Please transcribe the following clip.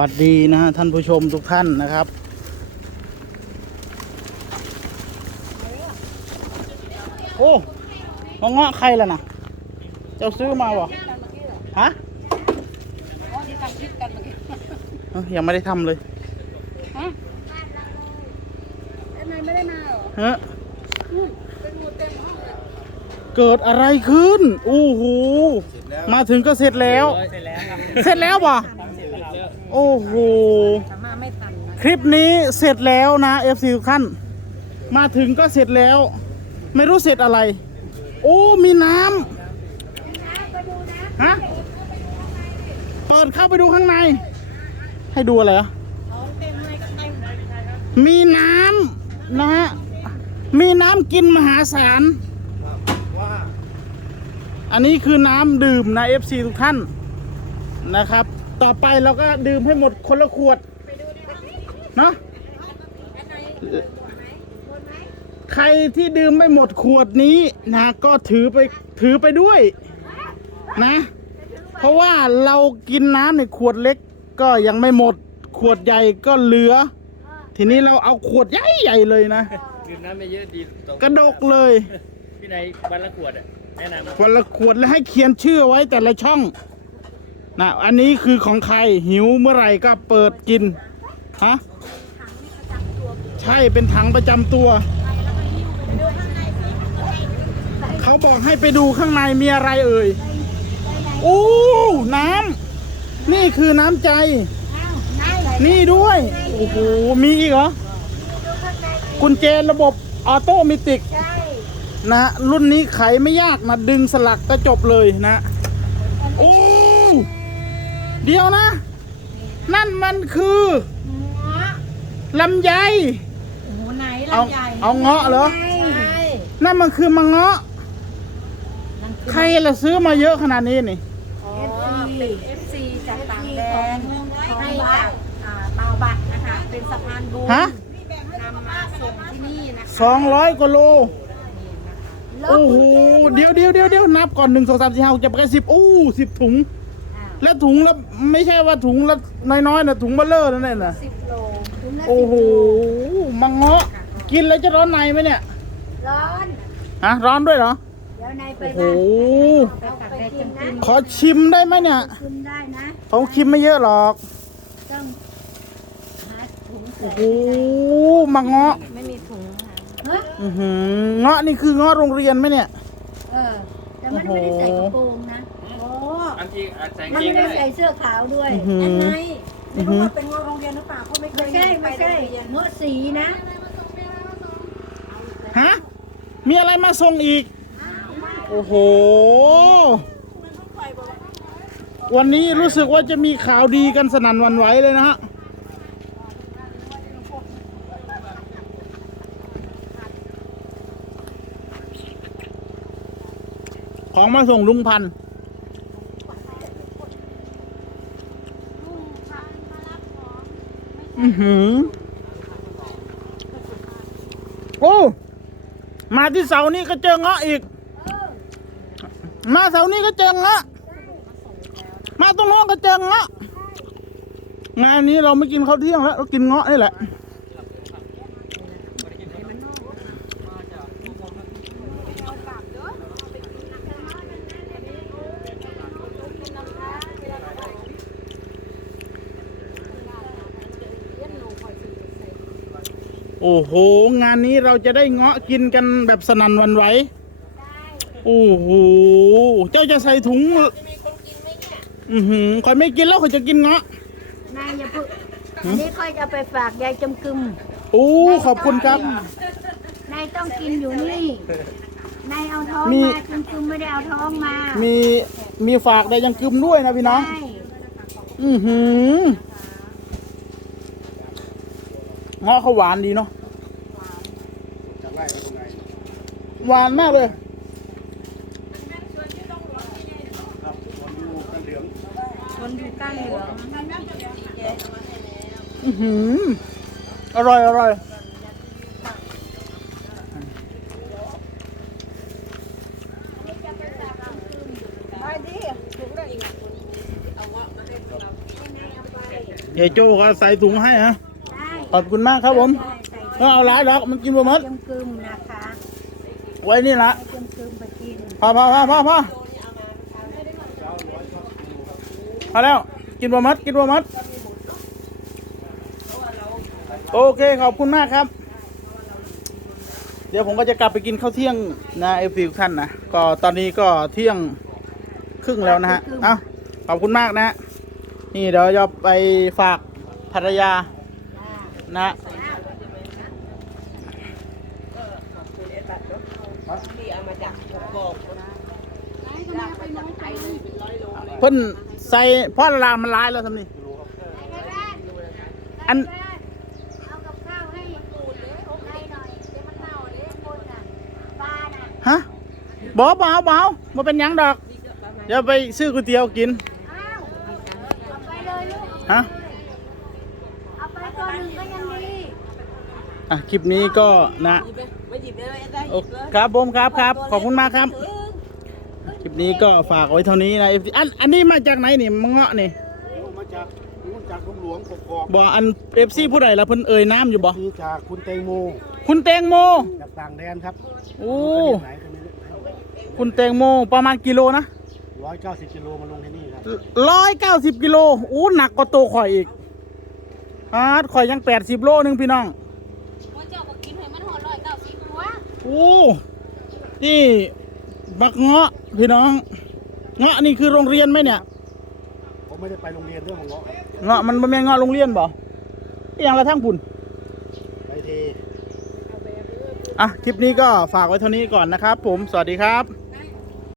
วัสดีนะฮะท่านผู้ชมทุกท่านนะครับ โอ้มะเงาะใครล่ะนะเจ้าซื้อมาบ่ฮะเอ้ายังไม่ได้ทำเลยทำไมไม่ได้มาเหรอฮะเกิดอะไรขึ้น โอ้โห มาถึงก็เสร็จแล้ว เสร็จแล้วป่ะ โอ้โหสามาไม่ทันนะคลิปนี้เสร็จแล้วนะเอฟซีทุกท่านมาถึงก็เสร็จแล้ว ไม่รู้เสร็จอะไร โอ้มีน้ำฮะเปิดเข้าไปดูข้างใน ให้ดูอะไรอะมีน้ำนะฮะมีน้ำกินมหาศาล อันนี้คือน้ำดื่มนะเอฟซทุกท่านนะครับ ต่อไปเราก็ดื่มให้หมดคนละขวดเนาะใครที่ดื่มไม่หมดขวดนี้นะ ก็ถือไปถือไปด้วยนะ เพราะว่าเรากินน้ำในขวดเล็กก็ยังไม่หมดขวดใหญ่ก็เหลือ ทีนี้เราเอาขวดใหญ่ๆเลยนะดื่มน้ำไม่เยอะดีตรงกระดกเลยพี่นายวันละขวดอะแนะนำคนละขวดแล้วให้เขียนชื่อไว้แต่ละช่อง นะอันนี้คือของใครหิวเมื่อไหร่ก็เปิดกินฮะใช่เป็นถังประจำตัว เขาบอกให้ไปดูข้างในมีอะไรเอ่ยโอ้น้ำนี่คือน้ำใจ นี่ด้วยโอ้โหมีอีกเหรอกุญแจระบบออโตเมติกนะฮะรุ่นนี้ไขไม่ยากนะดึงสลักก็จบเลยนะ โอ้ เดี๋ยวนะ นั่นมันคือลำไย โอ้โหไหนเอาลำใหญ่เอาเงาะเหรอ ใช่นั่นมันคือมังเงาะนั่นคือใครละซื้อมาเยอะขนาดนี้นี่ อ๋อเป็น FC จากต่างแดนให้กับอ่าเบาบัตรนะคะ เป็นสะพานบุญฮะ นำมาส่งที่นี่นะคะสองร้อยกว่าโลนี่นะคะโอ้โห เดี๋ยวเดี๋ยวเดี๋ยวเดี๋ยวนับก่อนหนึ่งสองสามสี่ห้าหกเจ็ดแปดเก้าสิบโอ้สิบถุงอ่า แล้วถุงละไม่ใช่ว่าถุงละน้อยๆนะถุงเบลเลอร์นั่นแหละสิบโลถุงละโอ้สิบโหโลมังเงาะกินแล้วจะร้อนในไหมเนี่ยร้อนฮะร้อนด้วยเหรอ เดี๋ยวนายไปโอ้โห บ้านไปตักแดดจนกินขอชิมได้ไหมเนี่ยกินได้นะเขาชิมไม่เยอะหรอกต้องหาถุงใส่โอ้โหมังเงาะไม่มีถุงค่ะฮะอือหือเงาะนี่คือเงาะโรงเรียนไหมเนี่ย เออแต่มันไม่ได้ใส่กระโปรงนะโอ้อัน ที่อาจใส่มันเกงไม่ได้ได้ใส่เสื้อขาวด้วยอื้อหืออันไหนอือหือเป็นงโรงเรียนหรือเปล่าเขาไม่เคยไม่ใช่ไม่ใช่เงาะสีนะฮะ มีอะไรมาส่งอีก โอ้โห วันนี้รู้สึกว่าจะมีข่าวดีกันสนั่นหวันไหวเลยนะฮะ ของมาส่งลุงพันธุ์ อือหือ โอ้ มาที่เสานี่ก็เจอเงาะอีก มาเสานี่ก็เจอเงาะ มาตรงโน้นก็เจอเงาะ งานนี้เราไม่กินข้าวเที่ยงแล้วเรากินเงาะนี่แหละ อ้โห งานนี้เราจะได้เงาะกินกันแบบสนั่นหวันไหวโอ้โห เจ้าจะใส่ถุงอือหือคอยไม่กินแล้วคอยจะกินเงาะ นายอย่าพูดอันนี้ค่อยจะไปฝากยายจำกึมโอ้ ขอบคุณครับ นายต้องกินอยู่นี่ นายเอาท้องมี มาจำกึมไม่ได้เอาท้องมามีมีฝากได้ยังกึมด้วยนะพี่น้อง ใช่อือหือเงาะเขาหวานดีเนาะ หวานมากเลยคนดูก้างเหลืองอือหืออร่อยอร่อยไปดิถุงได้อีกเยายโจก็ใส่ถุงให้ฮะได้ขอบคุณมากครับผมได้ใส่ เออเอาหลายดอกมันกินบ่หมดเกมกึมนะคะไว้นี่ละให้เกมกึมไปกินพอพอพอพอพอพอแล้วกินบ่หมดกินบ่หมดโอเคขอบคุณมากครับ เดี๋ยวผมก็จะกลับไปกินข้าวเที่ยงนะเอฟซีทุกท่านนะก็ตอนนี้ก็เที่ยงครึ่งแล้วนะฮะเอ้าขอบคุณมากนะนี่เดี๋ยวจะไปฝากภรรยา นะ เพิ่นใส่เพราะลามันร้ายแล้วทำนี่อันเอากับข้าวให้ปูดเลยให้หน่อยเดี๋ยวมันเน่าเลยคนน่ะปลาน่ะฮะบอบเอาบเอามาเป็นหยังดอก เดี๋ยวไปซื้อก๋วยเตี๋ยวกินอ้าวเอาไปเลยลูกฮะ เอาไปตัวหนึ่งก็ยังดี อะคลิปนี้ก็นะโอครับผมครับครับขอบคุณมากครับ คลิปนี้ก็ฝากไว้เท่านี้นะ FC อันอันนี้มาจากไหนนี่มังเงาะนี่มาจากนู่นจากกรมหลวงกกอกบ่อันเอฟซีผู้ใดละเพิ่นเอ่ยน้ำอยู่บ่คือจากคุณแตงโม คุณแตงโมจากต่างแดนครับโอ้ไหนกันนี้คุณแตงโมประมาณกิโลนะร้อยเก้าสิบกิโลมาลงที่นี่ครับร้อยเก้าสิบกิโลโอ้หนักกว่าตัวข่อยอีกอาร์ตข่อยยังแปดสิบโลหนึงพี่น้อง โอ้นี่บักเงาะพี่น้อง เงาะนี่คือโรงเรียนไหมเนี่ยผมไม่ได้ไปโรงเรียนเรื่องของเงาะครับเงาะมันเป็นเงาะโรงเรียนบ่อหย่างละทั้งปุ่นไปเทอะคลิปนี้ก็ฝากไว้เท่านี้ก่อนนะครับ ผมสวัสดีครับ